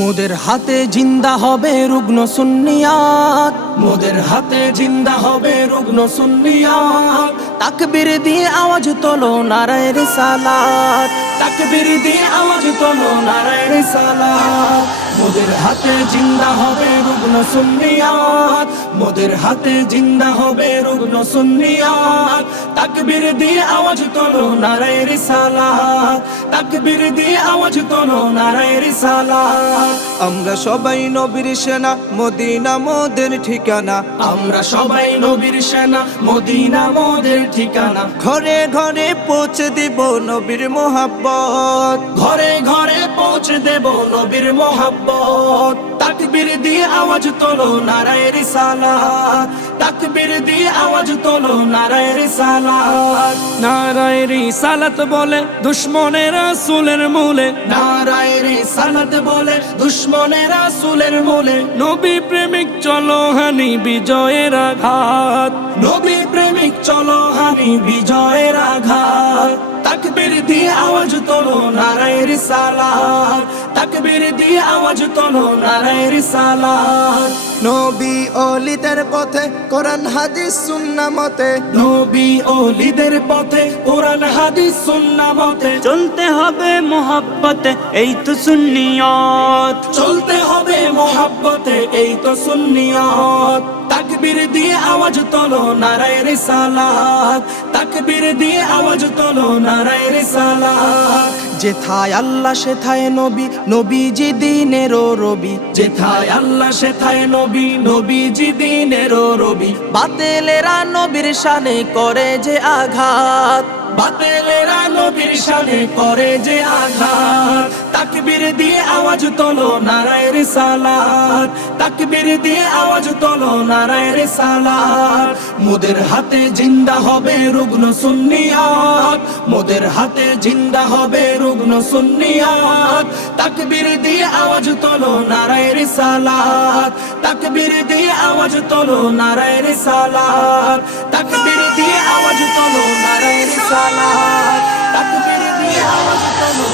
মোদের হাতে জিন্দা হবে রুগ্ন সুন্নিয়াত। মোদের হাতে জিন্দা হবে রুগ্ন সুন্নিয়াত। তাকবির দিয়ে আওয়াজ তোলো নারায়ণ সালাত তাকবির দিয়ে আওয়াজ তোলো নারায়ণ সালাত মোদের হাতে জিন্দা হবে রুগ্ন সুন্নিয়াত। মোদের হাতে জিন্দা হবে রুগ্ন সুন্নিয়াত। তাকবীর দিয়ে আওয়াজ তোলো নারায়ের সালাত তাকবীর দিয়ে আওয়াজ তোলো নারায়ের সালাত আমরা সবাই নবীর সেনা মদিনা মোদের ঠিকানা। আমরা সবাই নবীর সেনা মদিনা মোদের ঠিকানা। ঘরে ঘরে পৌঁছে দিব নবীর মোহাব্বত। ঘরে ঘরে পৌঁছে দেব নবীর মোহাব্বত। তাকবীর দিয়ে আওয়াজ তোলো নারায়ের সালাত তাকবীর দিয়ে আওয়াজ তোলো নারায়ের সালাত নারায়ের সালাত বলে দুশ্মনের রাসূলের মূলে। নারায়ের সালাত বলে দুশ্মনের রাসূলের মূলে। নবী প্রেমিক চলো হানি বিজয়ের আঘাত। নবী প্রেমিক চলো হানি বিজয়ের আঘাত। তাকবীর দিয়ে আওয়াজ তোলো নারায়ের সালাত তাকবীর দিয়ে আওয়াজ তোলো নারায়ের সালাত নবী অলিদের পথে কোরআন হাদিস সুন্না মতে। নবী ওলিদের পথে কোরআন হাদিস সুন্নাহ মতে। চলতে হবে মোহাব্বতে এই তো সুন্নিয়ত। চলতে হবে মোহাব্বতে এই তো সুন্নিয়ত। তাকবীর দিয়ে আওয়াজ তোলো নারায়ের সালাত তাকবীর দিয়ে আওয়াজ তোলো নারায়ের সালাত যেথায় আল্লাহ, সেথায় নবী, নবীজি দিনেরও রবি। যেথায় আল্লাহ, সেথায় নবী, নবীজি দিনেরও রবি। বাতেলেরা নবীর শানে করে যে আঘাত। বাতেলেরা নবীর শানে করে যে আঘাত। তাকবীর দিয়ে আওয়াজ তোলো নারায়ণ সালাত তাকবীর দিয়ে আওয়াজ তোলো নারায়ণ সালাত মোদের হাতে জিন্দা হবে রুগ্ন সুন্নিয়াত। মোদের হাতে জিন্দা হবে রুগ্ন সুন্নিয়াত। তাকবীর দিয়ে আওয়াজ তোলো নারায়ণ সালাত তাকবীর দিয়ে আওয়াজ তোলো নারায়ণ সালাত তাকবীর দিয়ে আওয়াজ তোলো নারায়ণ সালাত তাকবীর দিয়ে আওয়াজ তোলো